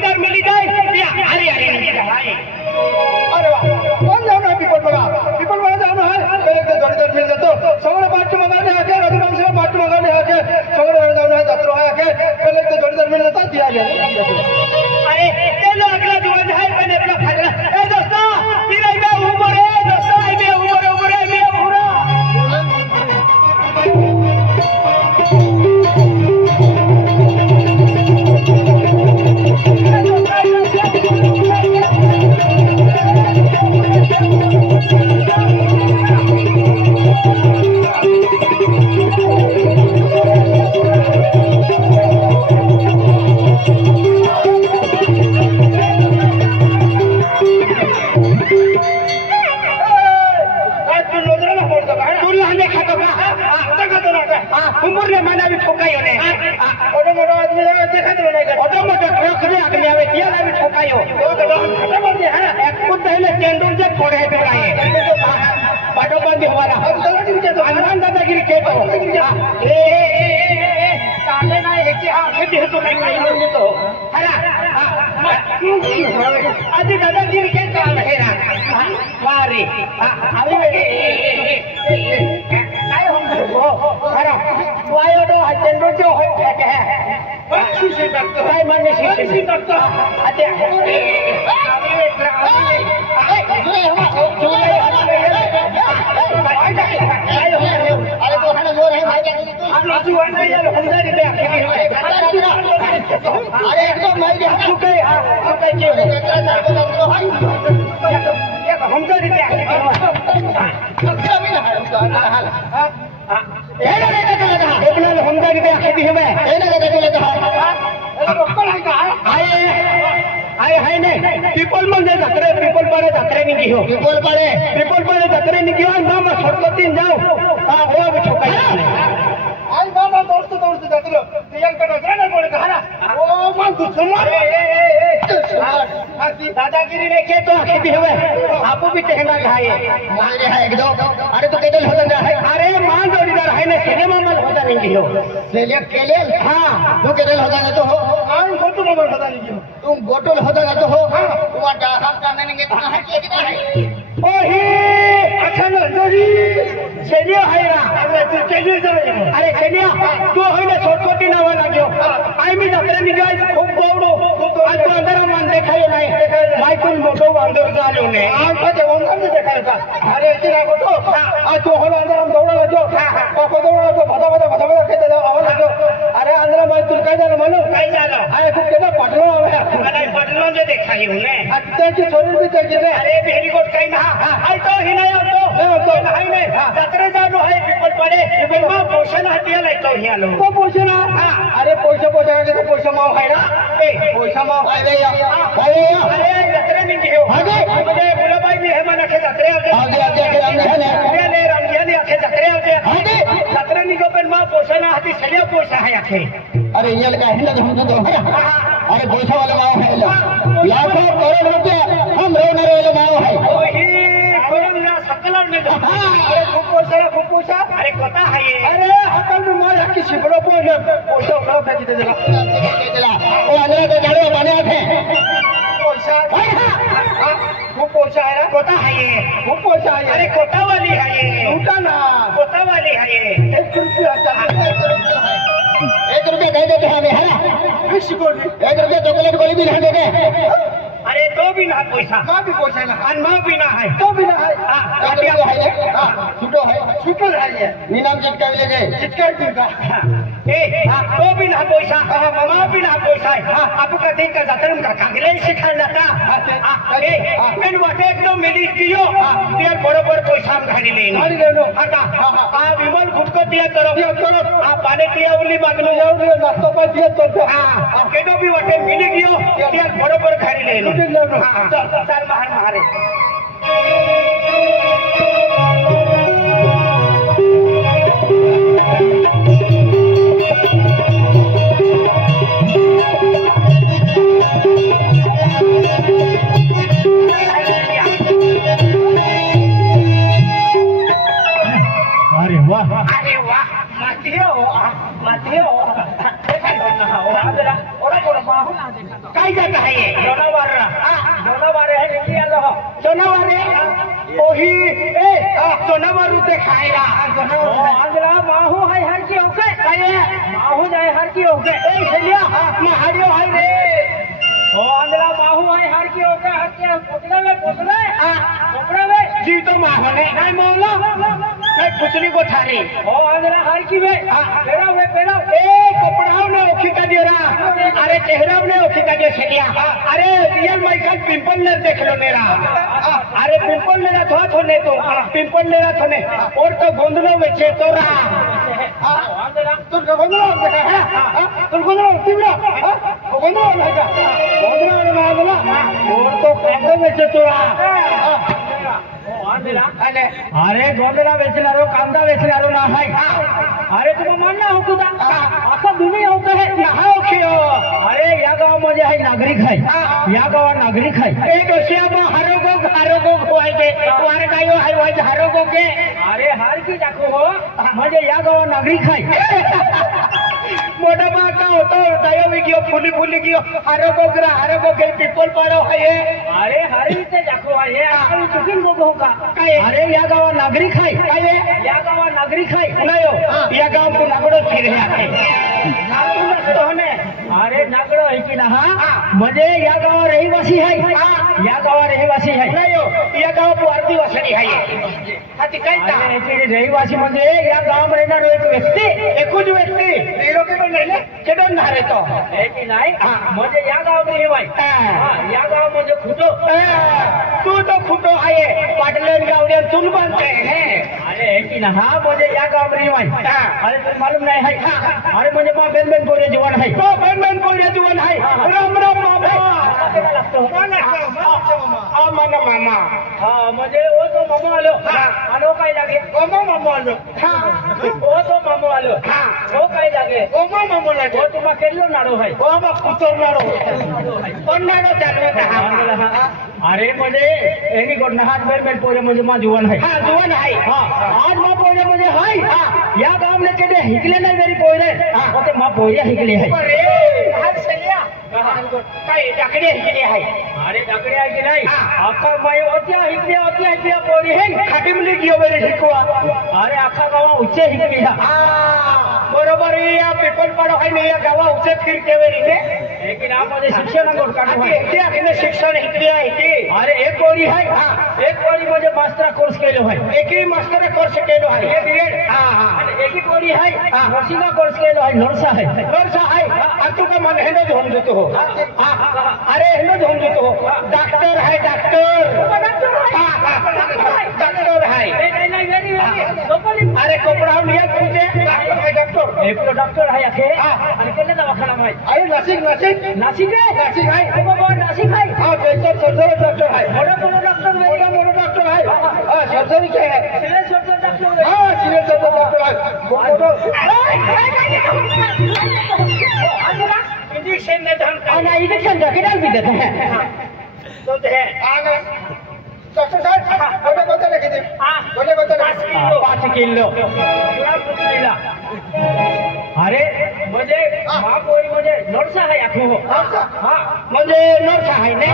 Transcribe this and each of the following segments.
जोड़ीदार मिली जाए अरे अरे अरे वाह कौन जाना है पीपल बड़ा जाना है पहले तो जोड़ीदार मिल जातो सगळे पाठ मंगाने आके रघुवंश पाठ मंगाने आके सगळे जाना है जत्रो आके पहले तो जोड़ीदार मिल जाता दिया जाए अरे चलो अगला जोड़ है मैंने अपना फगड़ा ए दोस्तों तेरे में उम्र है दोस्तों आई में उम्र है मैं पूरा उम्र माना भी ठोकायो ने ओडो मोटो आदमी लावे देखा तो नहीं ओडो मोटो खरे आदमी आवे तियाला भी ठोकायो ओ तो खटा बंदी है एक कुछ पहले टेंडर से पड़े है बिराए बाटो बंदी हमारा अब चलो ठीक है तो हनुमान दादागिरी के तो ए काले ना है कि हां खेती है तो नहीं नहीं तो हरा आज दादागिरी के तो है ना वारे अभी काय हम हो हरा वायो तो टेंडर जो है के है शीशे डॉक्टर काय माने शीशे डॉक्टर अते अरे तो खाना जोर है भाई हम लाजू वाला यार हमदा दे अरे एकदम मैं दे चुके क्यों हमदा दे पीपल म्हणजे जात्रे पीपल पाडे जात्रे निघी हो पीपल पाडे जात्रे निघी हो मामा सरस्वतीन जाऊ हां ओ छोकाई आई मामा दोस्त जात्रे एक कडे जाणार पडे हाना ओ मन दुसरा दादागिरी ने के तो खेती हुए आपू भी कहना खाए मारे है एकदम अरे तो केदल होता ना है अरे मान जोड़ीदार है ने सिनेमा में होता नहीं हो ले केले हां तो केदल होता ना तो हो आन गोटू में होता नहीं हो तुम गोटू होता ना तो हो तुम डाहा करने नहीं कितना है कितना है ओही अच्छा ना जोड़ी सेलिया है ना अरे तू चलिए जाओ अरे सेलिया तू है ना छोटी नावा लाग्यो आई मी जात्रे निघाय खूप गोवडो आज तो अंदर मान देखाय नाही मायकून मोठो अंदर झालो ने आज ते वंदन देखायचा अरे इतना गोटो आज तो हो अंदर दौड़ा लागो पापा दौड़ा लागो भदा कहते जाओ आवाज लागो अरे अंदर माय तू काय झालं म्हणून काय झालं अरे खूप केला पटलो आवे नाही पटलो जे देखाय ने त्याची शरीर भी ते गेले अरे भेरी गोट काही ना आई तो ही नाही तो नाही ने जात्रे जानो है पीपल पडे बेमा पोषण हटिया लायतो ही आलो तो पोषण अरे पैसा के तो पैसा माव है ना ए पैसा माव है अरे जात्रे निघी हो आगे म्हणजे मुलाबाई मी हे मना के जात्रे आगे ने रामगियानी आखे जात्रे आगे जात्रे निघो पण मा पोषण हाती सलिया पोषा है आखे अरे ये लगा हिला तो हम तो अरे पैसा वाला माव है लाखों करोड़ रुपया हम रोने वाले माव है ओही कोरोना सकलर ने अरे खूप पैसा अरे कथा है अरे हकल में मार हकी शिबरो पोले पैसा उठा फेंक दे जरा ओ अंदर तो जाड़ो बने थे पैसा खूब पैसा है ना कोता है ये खूब पैसा है अरे कोता वाली है ये उठा ना कोता वाली है ये 1 रुपया चल 1 रुपया दे देते हमें है ना 1 रुपया चॉकलेट गोली भी नहीं देते अरे तो भी ना पैसा मां भी पैसा ना अन मां भी ना है तो भी ना है हां गाड़िया है छूटो है ये नीलाम चिटका ले गए चिटका दूंगा ए हां तो भी ना पैसा मामा भी ना पैसा है हां आपको कहते का जातरम का खागले सिखा जाता ए मेन वाटे एकदम मिली दियो यार बरोबर पैसा हम घाली ले लो हटा आ विमल खुदको दिया करो आ पानी दिया उली मांगनो जाओ नाश्ता पर दिया तो हां केनो भी वाटे मिली दियो यार बरोबर घाली ले लो हां चार बाहर मारे अरे वाह मतियो काय जात आहे हे? जनावर जनावर आहे किती आलं हो जनावरे ओही ए जनावर ते खायला आंध्रा माहू हाय हर की होके काय माहू जाय हर की होके ए शेलिया महाडियो हाय रे ओ आंध्रा माहू हाय हर की होके हर के पोतले में जी तो माहने नाही मौला नाही पुतली को थारी ओ आंध्रा हर की वे पेरा ए कपड़ाव ने ओखी का दिया अरे चेहरा ने ओखी का दिया शेलिया अरे रियल माइकल पिंपल ने देख लो मेरा अरे पिंपल ने थोड़ा थोने तो पिंपल ने थोने और तो गोंदलो में चेतोरा आंध्रा तुम गोंदलो देखा है तुम गोंदलो तीव्र गोंदलो नहीं का गोंदलो ने मांगला और तो कांदो में चेतोरा अरे गोंदला वेचणारो कांदा वेचणारो ना हाय अरे तुम्ही मानना हो तुझा आता दुनिया होतं है नहाओ खियो अरे या गावामध्ये आहे नागरिक आहे या गावात नागरिक आहे एक ओशियाबा हारोगो होयगे वार गायो हाय वाय हारोगो के अरे हार की दाखव हो म्हणजे या गावात नागरिक आहे मोटा बाका होतो दयो विगियो फुली गियो हारोगो के पीपल पाड़ो है अरे हारी ते दाखव आहे आपण चुकीन बघू का काय अरे या गावात नागरिक आहे काय या गावात नागरिक आहे नयो या गाव को नागडो फिर है अरे नागडो है की ना म्हणजे या गावात रहिवासी आहे या गावात रहिवासी आहे नयो या गाव को आदिवासी है हाती काय अरे याची रहिवासी म्हणजे या गावात राहणारा एक व्यक्ती एकूच व्यक्ती तेरो के पण नाही केडन नारे तो है की नाही म्हणजे या गावात रहिवासी या गावामध्ये खुटो तू तो खुटो आहे पाटलन गावड्या तुल बनते अरे है की ना म्हणजे या गावात रहिवासी अरे तुला मालूम नाही आहे अरे म्हणजे मग बेन पोरे जीवन आहे तो बेन पोरे जीवन आहे राम राम मामा मामा हा म्हणजे ओ तो मामा आलो आलो काय लागे मामा आलो ओ तो मामा आलो ओ काय लागे मामा लागे ओ तुम्हा केलो नाडो आहे ओ बा कुतरनाडो कोणाडो चालू अरे म्हणजे एनी कोण हात बेन पोरे म्हणजे मा जीवन आहे जीवन आहे आज मा पोरे म्हणजे हाय या गावले केले हिकले नाही जरी पोरे ते मा पोरे हिकले आहे अरे हात सलिया काय टाकडी हिकली आहे अरे टाकडी आहे की नाही अख्खा माय होत्या हिकल्या पोरी हे खाटी मुली गियो बरे शिकवा अरे अख्खा गावा उच्च हिकली बरोबर या पेपर पाडो आहे नाही या गावा उच्च फिरते वेरी ते लेकिन मध्ये शिक्षण अंगोट काढू आहे शिक्षण हिकली आहे की अरे एक पोरी आहे एक पोरी म्हणजे मास्टर कोर्स केलो आहे एकही मास्टर कोर्स केलो आहे एकी पोरी आहे नर्सिंग कोर्स केलो आहे नर्स आहे आणि तू का मन हेनो घेऊन देतो हो अरे हेनो घेऊन देतो हो डॉक्टर आहे डॉक्टर आहे अरे कपडा लिया तुझे डॉक्टर आहे अखे आणि केले दवाखाना माहिती अरे नाशिक आहे नाशिक आहे नाशिक आहे हाँ बेहतर सर्जरी डॉक्टर है मोठा डॉक्टर है हाँ सर्जरी के है सिविल सर्जन डॉक्टर हाँ सिविल सर्जन डॉक्टर है इंजेक्शन ने धमका इंजेक्शन जाके डाल भी देते हैं तो है आगे डॉक्टर साहब बोले लेके दे बोले 5 किलो अरे म्हणजे महापोरी म्हणजे नर्स आहे आखो म्हणजे नर्स आहे ने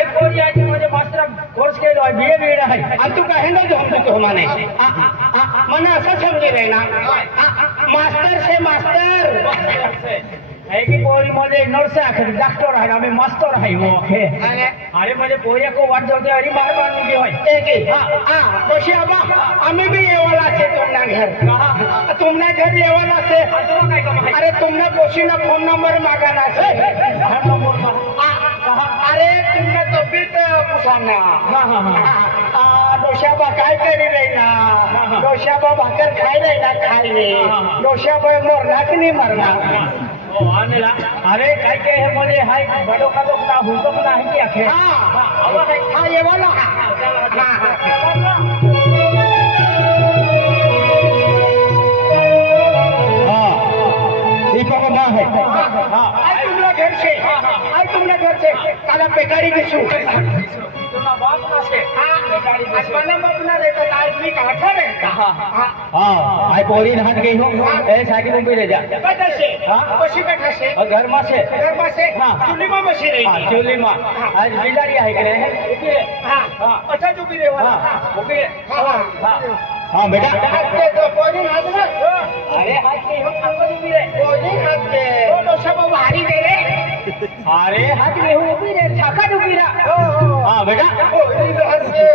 एक पोरी आहे म्हणजे मास्टर कोर्स केलो आहे बीए बीएड आहे आणि तू काय हेंडो घेऊन देतो माने मना असं समजे रे ना मास्टर से मास्टर है की पोरी मध्ये नर्स आहे डॉक्टर आहे आम्ही मास्टर आहे वो आहे अरे म्हणजे पोरी को वाट जाते अरे बार निघे होय एक कशी आबा आम्ही भी येवाला से तुमना घर येवाला से अरे तुमने पोशीना फोन नंबर मांगाना से अरे तुमने तो भी पुसाना डोशाबा काय करी रही ना डोशाबा भाकर खाई रही ना खाई डोशाबा मरना की नहीं मरना अरे काय काय हे मध्ये हाय बडो का तो ना हुको ना आहे की अखे हाँ ये वाला ये तो ना है घर से आई तुमने घर से काला बेकारी दिसू तुला बाप नसे आज मला बाप ना रहता आज मी काठा रहता हाँ आई पोरी नहान गई हो ए साइकिल मुंबई ले जा कटा से कशी कटा से घर में से हाँ चुली में बसी रही हाँ चुली में आज बिलारी है करे हाँ अच्छा जो भी रे वाला ओके हाँ हाँ बेटा हाथ तो पोरी हाथ ना अरे हाथ के हो आपको भी रे पोरी हाथ के तो सब भारी दे रे अरे हाथ में हो भी रे छाका डूबी रहा हाँ बेटा पोरी हाथ के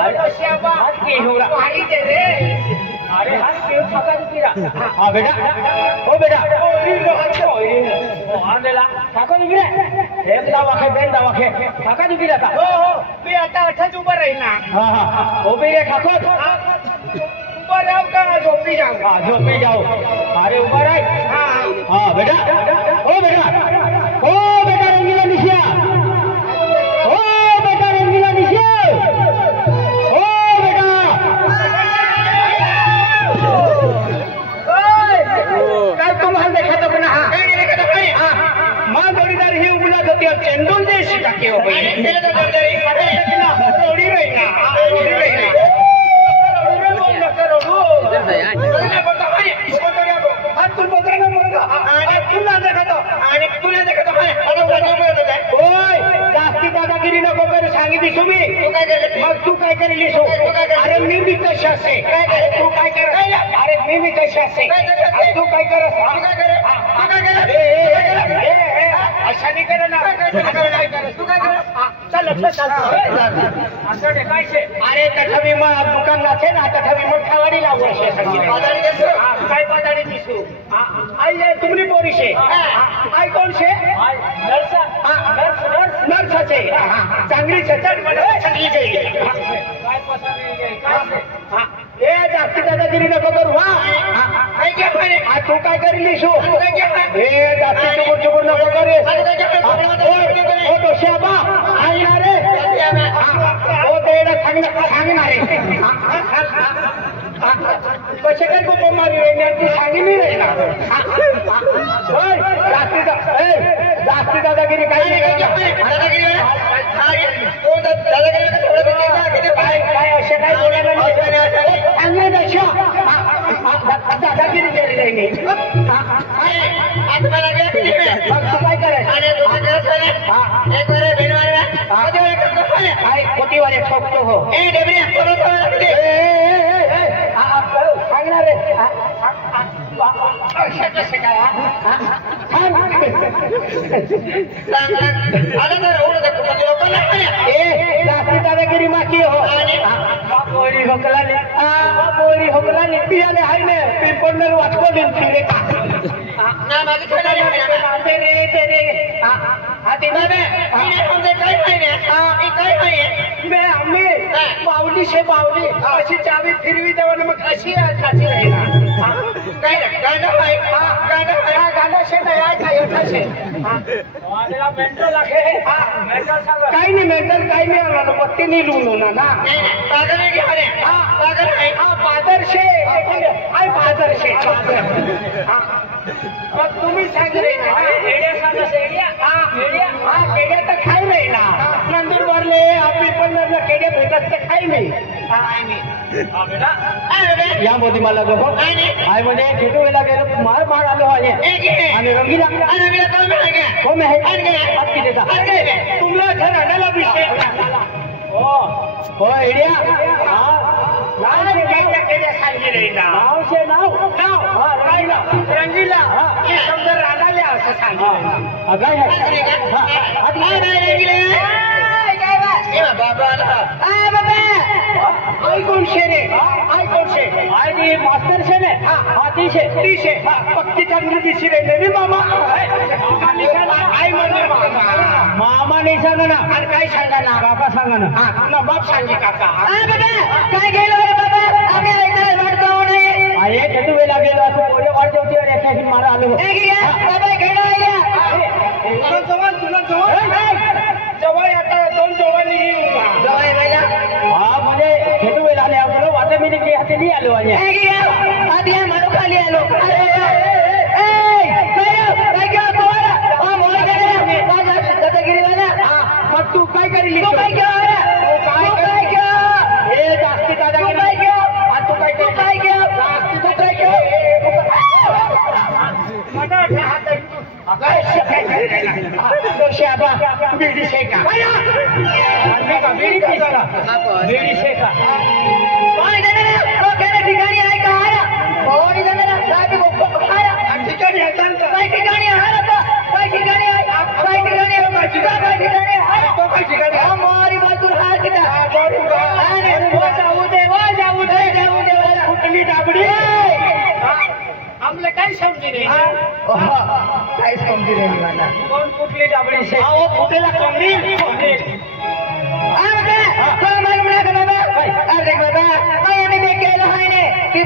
अरे श्यामा हाथ के हो रहा भारी दे रे अरे हाथ के हो छाका डूबी रहा हाँ बेटा ओ बेटा पोरी हाथ के आंदेला छाका डूबी रे एक दावा के बेन दावा के छाका डूबी रहा हो मी आता अठाच उभा राहील ना हाँ हाँ ओ भी रे खाको उभा राहू का झोपी जाऊ हाँ झोपी जाओ अरे ऊपर आए हाँ बेटा ओ बेटा रंगीला निशिया ओ बेटा रंगीला निशिया ओ बेटा काय तुम्हाला देखा तो ना मां जोडीदार ही उमला होती चेंडूल देश टाके हो गई तेरे तो जोडीदारी ना जोडी रही ना जोडी रही ना जास्ती दादागिरी नको कर सांगितली तुम्ही मग तू काय करेलीस अरे मी बी कशी असते तू काय कर अरे मी बी कशी असते तू काय करस अशा नाही कर ना तू काय करस चल असं काय शे अरे तठवी मग दुकानला छे ना तठवी मग खावाडी लागू शे काय पादाडी दिसू आई तुमरी पोरी शे आई कोण शे नर्स असे चांगली चांगली ए जास्ती दादागिरी नको करू तू काय करेली शो ए जास्ती चुकून चुकून नको करे श्यामा आई ना रे सांगणार कसे काय गप्पा मारी ती सांगितली नाही ना जास्ती दादागिरी काही काय असे काय बोलायला चांगले दादागिरी केली नाही तू काय करायचं कोटीवाले ठोकतो हो सांगणार दादागिरी माकी हो बोरी होकला पियाले हाय ने पिंपळ वाचको दिन बावली शे बावली अशी चावी फिरवी देवा मग अशी काही नाही मेंटल काही नाही आला पत्ती नाही लुण ना पादरशे आय पादरशे मग तुम्ही सांगले केड्या तर खाई नाही ना नंदुरबारले आपली पण केड्या भेटत तर खाई नाही या मोदी मला गो आय मध्ये खेटू वेळेला गेलो मार मार आलो आहे आणि रंगीला हो मी आहे देता तुम्हाला घर आणायला विषय हो एरिया रंगीला शब्द रागाल्या असं सांगितलं कोण शेरे आई मास्टर शे ने तीशे पक्की चांगली दिशी राहिले मामा आई म्हणले मामा नाही सांगा ना आणि काय सांगा ना काका सांगा ना बाप सांगे काका काय गेलो रे बाबा आम्ही ऐकायला वाटतो नाही खेटू वेळेला गेलो तू पोरे वाट जेवती याच्याशी मारा आलो बाबा घेणं जवळ आता दोन जवळ म्हणजे खेटू वेळेला आले आपलं वाटे मी हाती नाही आलो आधी म्हणून खाली आलो लागली तू काय घ्या काय घ्या हे जास्ती दादा तू काय घ्या तू काय घ्या तू काय घ्या बीडी शेका बीडी शेका ठिकाणी आहे का ठिकाणी ठिकाणी आहे काय ठिकाणी आहे काय ठिकाणी हमारी बाजू जाऊ दे कुठली डाबडी आमला काय समजी नाही काय समजी नाही मला कोण कुठली डाबडी कुठेला कमी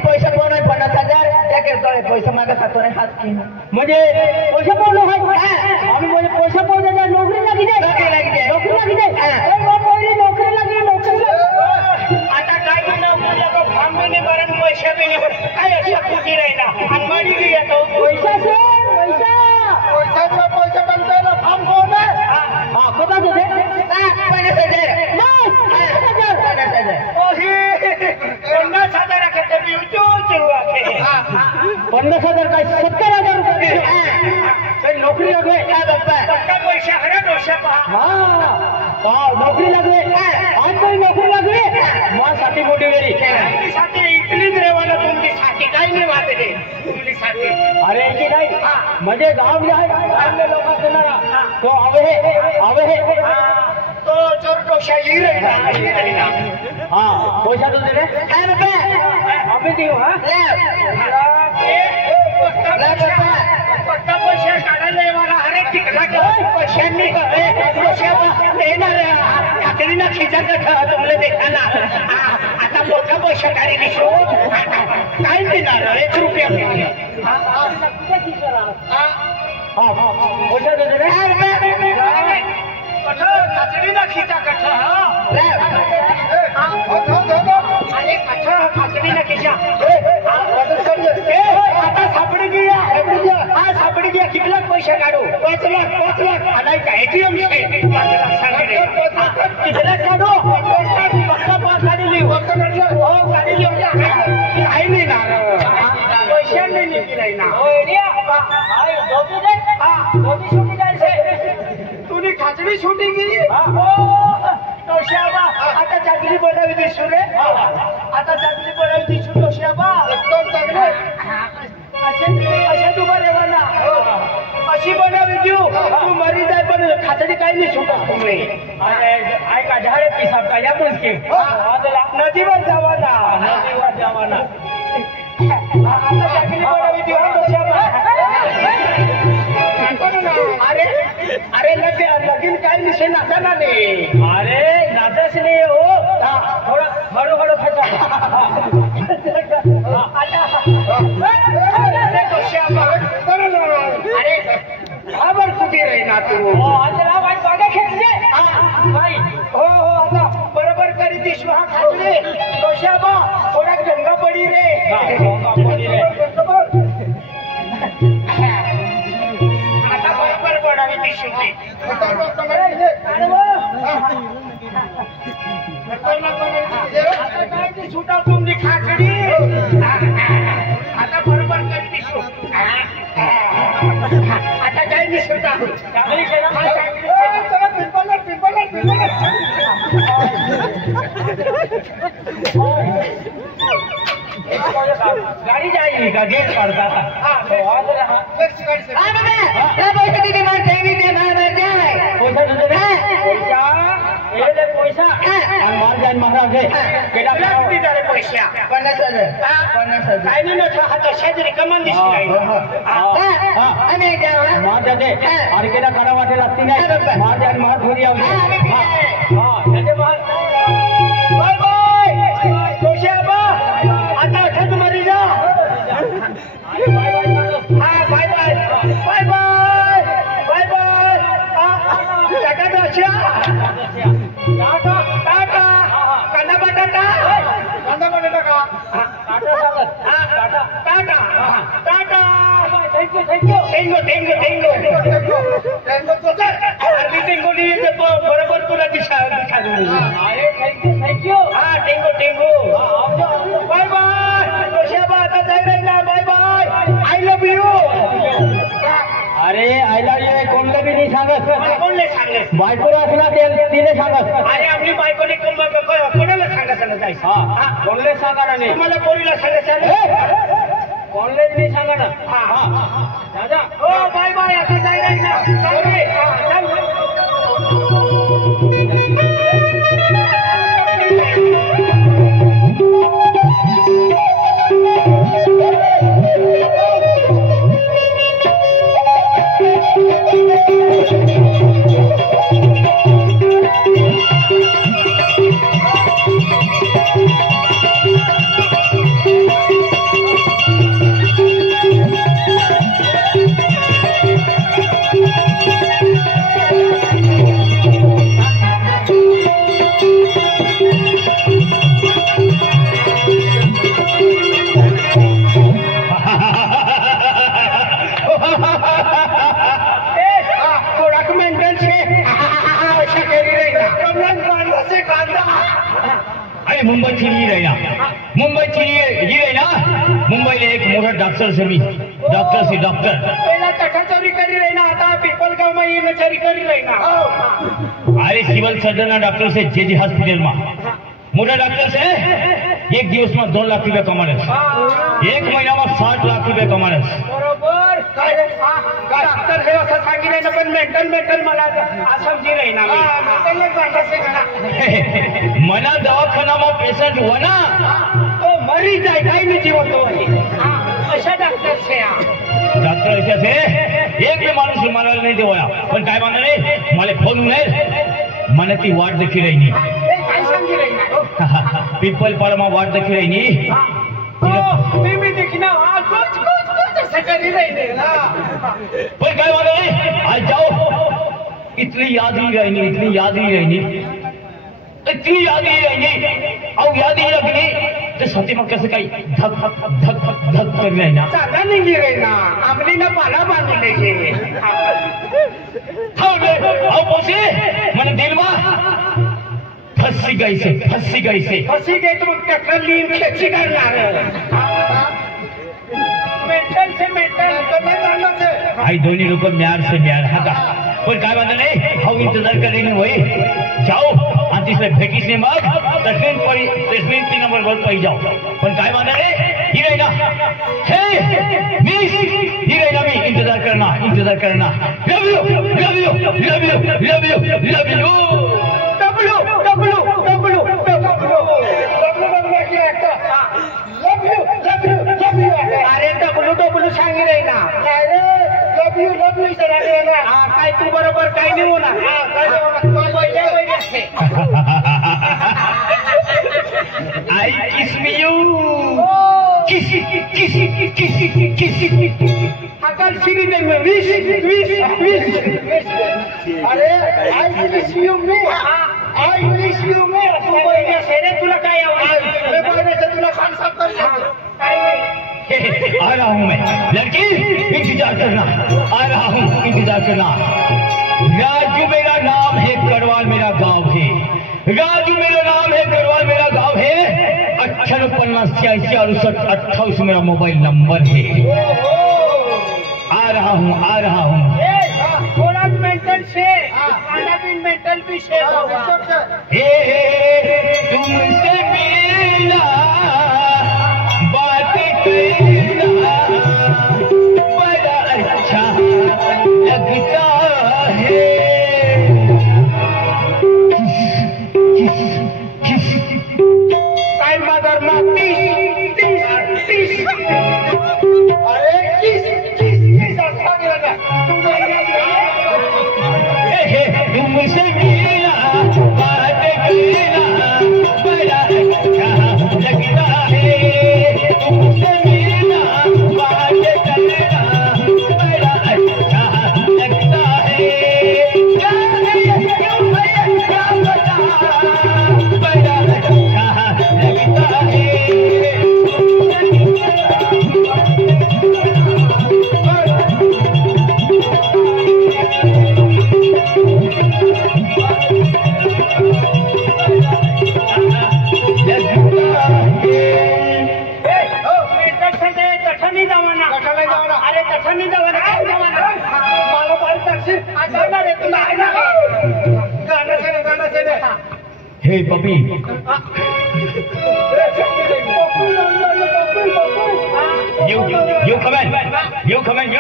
पैसे कोण 50,000 पैसे मागा खातो नाही हात की म्हणजे पैसे कोण आम्ही म्हणजे पैसे कोण नोकरी लागली नोकरी आता काय नोकरी लागो फार्म मध्ये बरं पैसे काय अशा कुठे राहिला अंबानी की येतो पैसा बनताना फार्म कोण आहे कोणता तुझे 50,000 काय 70,000 रुपये नोकरी लागले काय बाप्पा पैसे हरा डोशा पहा नोकरी लागले आज काही नोकरी लागली माझ्यासाठी मोठी वेळी साठी इथलीच रेवाना तुमची काही नाही वाटते तुमची साठी अरे की नाही म्हणजे गाव जे आहे गावले लोक देणारा तो आवे तो चोर डोशा येईल हा पैसा तो दे अभी देऊ पक्का पैसे काढायला येणार अरे तिकडा पैशांनी ठाकरीना खिचा तुम्हाला देखाना आता मोठा पैसा काढी दिसो काय देणार 1 रुपया खाचडीना खिचा खाचडीना खिचा आता सापडी घ्या सापडी घ्या किती लाख पैसे काढू 5 लाख आलाय का एटीएम 5 लाख सांगितले किती लाख काढू पक्का पास गाडी लिहू गाडी लिहू काही नाही ना पैशांनी नाही ना तुझी खाचडी शूटिंग गेली आता चांगली बनावी दिसू रे आता चांगली बनावी दिसू तोशाबा एकदम चांगले अशा तुला रेवाना अशी बनावी देऊ तू मरी जाय पण खाचडी काही नाही सुटत तुम्ही ऐका झाडे पिसाबता या पण नदीवर जावाना आता चांगली बनावी देऊ तोशाबा अरे लगीन काय विषय नाचाना नाही अरे नाचच नाही हो थोडं हळूहळू खायचा अरे खबर कुठे राही ना तू खेचले हो आता बरोबर करी ती शिवा खाचले दोशाबा थोडा गंगा पडी रे सुटा तुमची खाचडी आता बरोबर करते आता काय दिसत गाडी जाईल का गेट काढता पैसा मार जाईन महाराज पैसा 50,000 काय नाही हात शेजारी कमान दिसली मार जाते अरे केला करा वाटे लागते नाही मार जाईन महाराज थोडी बाय बाय तोशाबा आता अठ्यात मरी जा हा bye bye bye bye bye bye tata दशा टाटा टाटा कांदा बटाटा का tata Sagar tata tata tata thank you बरोबर तुला दिशा बायकोला असला तिने सांगत अरे आपली बायकोने कोणाला सांगायचं जायचं कोणले सांगा नाही तुम्हाला पोरीला सांगायचं कोणलेच नाही सांगा ना दादा हो बाय बाय आता जाय नाही ना मुंबईची ही रही ना मुंबईची ही रही ना मुंबईला एक मोठा डॉक्टर से मी डॉक्टर पहिला तठा चोरी करी रही ना आता पिपलगाव में ये चोरी करी रही ना अरे सिविल सर्जन डॉक्टर से जेजी हॉस्पिटल में मोटा डॉक्टर से एक दिवस में 2 लाख रुपया कमाने एक महीना में 60 लाख रुपया कमाने बरोबर डॉक्टर हे असं सांगितलं पण मेंटल मला समजी रही ना मना दवाखाना में पेशेंट हो ना तो मरी जाए काही नहीं जीवत अशा डॉक्टर से डॉक्टर ऐसा से एक भी माणूस मला नहीं देवाया पण काय मानलं नाही मला फोन नाही મને ती वाट देखी रही नहीं पीपल पाड़ा वाट देखी रही नहीं भी देखना कुछ करी रही पर क्या बात है आज जाओ इतनी याद ही रही नहीं इतनी याद ही रही नहीं इतनी याद ही रही नहीं और याद ही रखनी तो सती में कैसे कहीं धक धक धक धक धक कर रही ना ज्यादा नहीं गिर रही ना अपनी ना पाला बांध लीजिए आओ पहुंचे मैंने दिल में फंसी गई तो टक्कर ली खिंची करना आई दोन्ही लोक म्यार से म्यार हा का पण काय बांधलं नाही हा इंतजार करेन वही जाओ आणि तिसरे भेटीस नाही मग ट्रीटमेंट 3 नंबर वर पाई जाओ पण काय बांधलं नाही ही रही ना हे मिस ही रही ना मी इंतजार करना लव यू अरे डब्ल्यू सांगी रही ना लव यू काय तू बरोबर काय नाही होणार आई किस मी यू किसी अकल सीरी दे में विश अरे I kiss you me I wish you me तू बोलने से रे तुला काय आवाज मैं बोलने से तुला खान साफ कर आ रहा हूं मैं लड़की इंतजार करना आ रहा हूं इंतजार करना राजू मेरा नाम है गढ़वाल मेरा गांव है राजू मेरा नाम है गढ़वाल मेरा गांव है 58 मेरा मोबाइल नंबर है आ रहा हूं थोड़ा मेंटल से खाना भी मेंटल भी शेयर होगा तुमसे मिलना बात करना बड़ा अच्छा लगता है तुमसे मिलना बात करना Hey, puppy. You come in. You come in.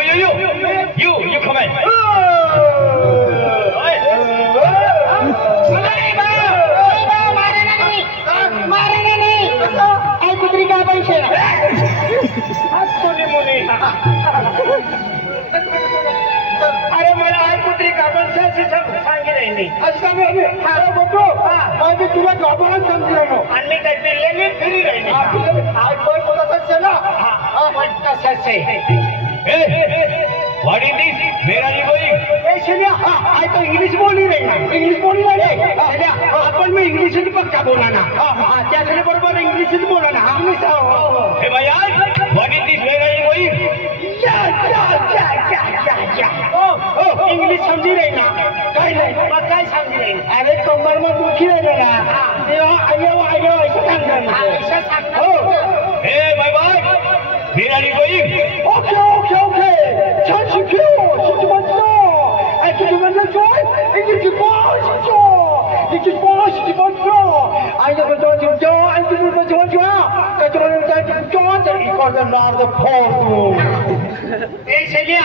You come in. कुत्री का पैसे अरे मला आज कुत्री का पैसे सांगे नाही अच्छा मी अरे बघतो मी तुला जॉबला समजलो आणि काय पिल्लेली फिरी राहिली आज कोण बोलत असेल ना हा म्हणता ससे What is this? Where are you going? शनिया आई तो इंग्लिश बोली रही ना इंग्लिश बोली रही शनिया आपण मी इंग्लिश पक्का बोला ना त्याच्याने बरोबर इंग्लिश बोला ना आम्ही Hey, Bayan. What is this? Where are you going? English समझी रही ना काय नाही मग काय समजी रही अरे कंबर मग दुखी राहिलं ना तेव्हा आयो ऐसा सांगणार हो Hey, my boy. Where are you going? Okay छान शिकलो शिकवतो ऐक तुम्ही joy इंग्लिश बोल शिकवतो आणि तो जो आणि तुम्ही जो का तुम्ही इकडे नॉर्थ फोर्थ ए शनिया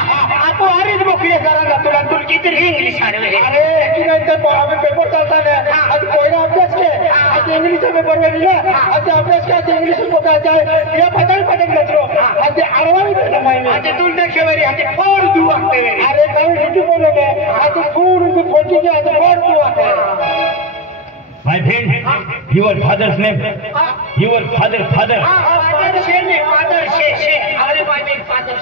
आपण अरेच मोकळी करा तुला किती इंग्लिश आडवे अरे की नंतर आम्ही पेपर चालताना आज पहिला अभ्यास के आज इंग्लिशचा पेपर वेगळा आज अभ्यास का इंग्लिश बोलायचा या पटकन लचलो आज आरवाई आता तुला शेवरी आता फोर दू वाटते अरे काही हिंदी बोलले आज फूड टू फोर्टी आज फोर दू वाटते My friend, your father's name. Your father. Father शे अरे बाई फादर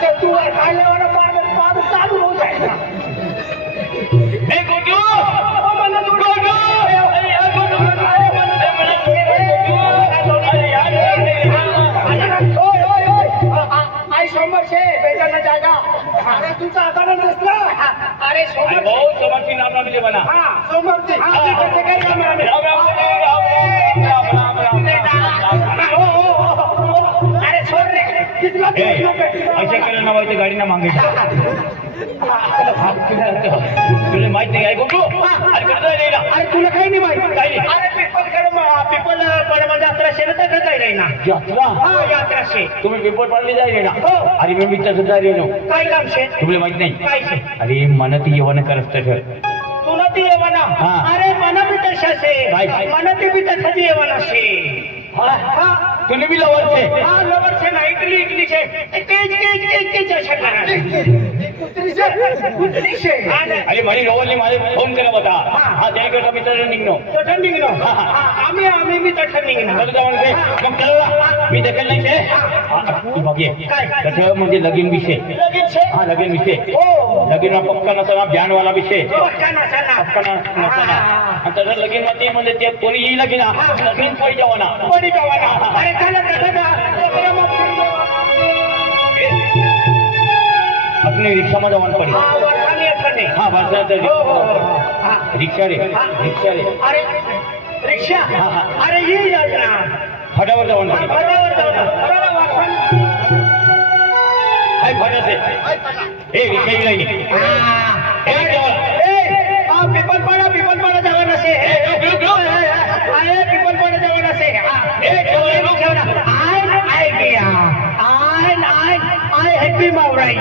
से तू खाने वाला फादर चालू हो जाएगा Hey, go to. आई सोमवार से बेचाना जाएगा अरे तुझा आता नसला अरे सोमवार बहुत समझती नाम मुझे बना. हाँ सोमवार से कैसे करेगा अरे छोड़ रे कितना ऐसे करना वाले गाड़ी ना मांगे. तुझे माहित नाही आहे गोटू. अरे करता नाही ना. अरे तुला काही नाही माहिती काही नाही. अरे पीपल यात्रा शे ना तर काही नाही ना यात्रा. हा यात्रा शे तुम्ही पेपर पडले जाईल ना. हो. अरे मी विचार सुद्धा रेनो. काय काम शे तुला माहित नाही. काय शे अरे मन ती येवण करत ठर. तुला ती येवाना हा. अरे मन बी तशाशे काय? मन ती बी तशाची येवाना शे हा तुम्ही बी लवरचे. हा लवर छे ना इकली छे तेज अशा करा कुत्री शे अरे म्हणे रवलने माझे फोन केला होता. हा त्याकडे मित्रांनो निघलो. तो ठंडी नो आम्ही मी तर ठंडी ना चल जाऊ म्हणते. मग चला मी देखील नाही ते. तू बघे काय? कसं म्हणजे लगीन विषय. लगीन छे हा लगीन विषय. हो लगीन पक्का नसताना ध्यानवाला विषय. पक्का नसना पक्का नसताना आणि त्याचं लगीन मध्ये म्हणजे ते कोणी येईल की ना लगीन पडी जावं ना. बड़ी कवाना अरे चला अपनी रिक्षा में जवान पड़ी. हाँ बस रिक्षा रे अरे रिक्षा अरे ये योजना फटावर जवान पड़ी. फटा से रिक्षा ही नहीं. पीपल पड़ा जवाना से अरे पीपल पड़ा जवाना से आय गया आय हैप्पी मावराई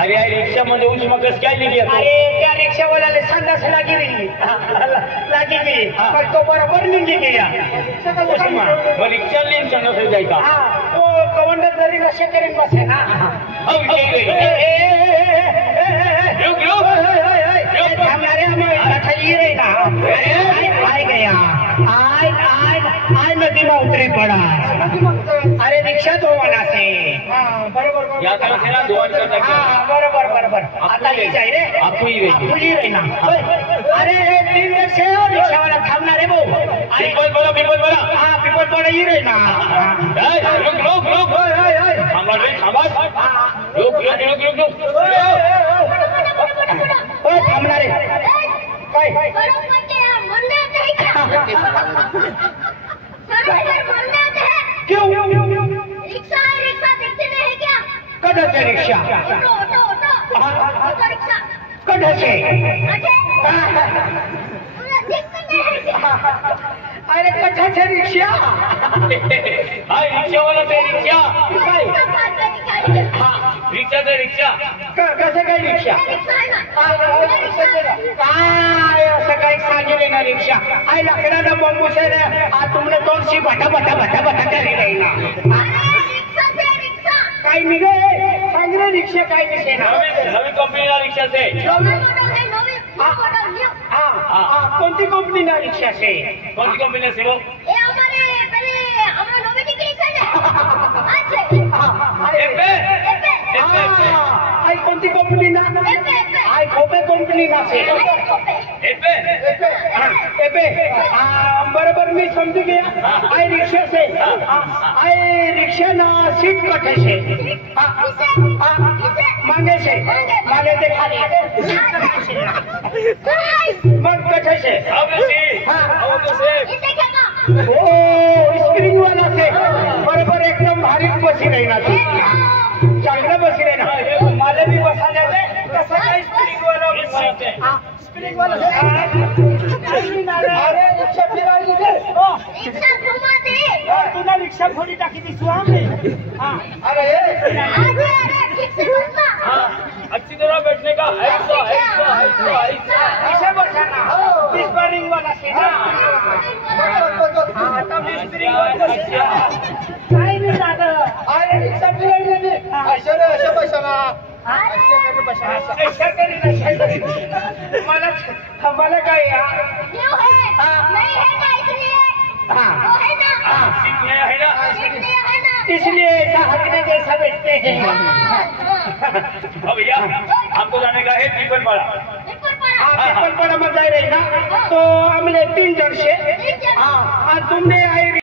अरे रिक्षा मध्ये उष्मा कस काय लिहिली. अरे त्या रिक्षावाल्याने संडास लागी पण तो बरोबर निघली गेला मग रिक्षा लिहिन सांगत जायचा. तो कवंडर जरी नशे करीन बसे ना आय नदी में उतरी पड़ा. अरे रिक्षा तो वना से बरोबर आता ही जाए रे आपली रही ना. अरे 3 वर्ष से रिक्षा वाला थांबणार रे भाऊ. पीपल बड़ा हाँ पीपल बड़ा ही रही ना. रुक थांबणार रे काय क्यों रिक्शा देखते नहीं है क्या? कदर से रिक्शा ऑटो रिक्शा कठे से अरे कठे से रिक्शा हाय रिक्षा वाला ते रिक्षा रिक्षा ते रिक्षा कसं काय रिक्षा काय असं काही सांगितले ना रिक्षा आई लाकडानं बंबूस आहे ना आ तुमने तोंडशी भटा भटा भटा भटा करी रही ना काही निघे सांगितलं रिक्षा काय दिसे ना नवी कंपनीला रिक्षा से कोणती कंपनी ना रिक्षा से कौन सी कंपनी से वो आई कोणती कंपनी ना आई खोपे कंपनी ना से बरोबर मी समझ गया आई रिक्शा से आई रिक्शा ना सीट कटे से मांगे से मांगे से खाली मग कटे से ओ स्प्रिंग वाला से बरोबर एकदम भारी बसी रही ना तू चांगलं बसी रही ना मला भी बसायला दे कसं काय स्प्रिंग वाला स्प्रिंग वाला अरे रिक्षा फिरायला दे तुला रिक्षा फोडी टाकी दिसू आम्ही अरे अच्छी तरह बैठने का ऐसा ऐसे बसाना स्प्रिंग वाला से ना आता मी स्प्रिंग वाला काय नाही दादा अरे रिक्षा फिरायला दे अशा बसाना मला काय इसलिए ऐसा हकने जैसा बैठते हैं भैया हमको जाने का है पीपलपाड़ा पीपलपाड़ा में जा रही ना तो हमने 3 जन से हाँ तुमने आई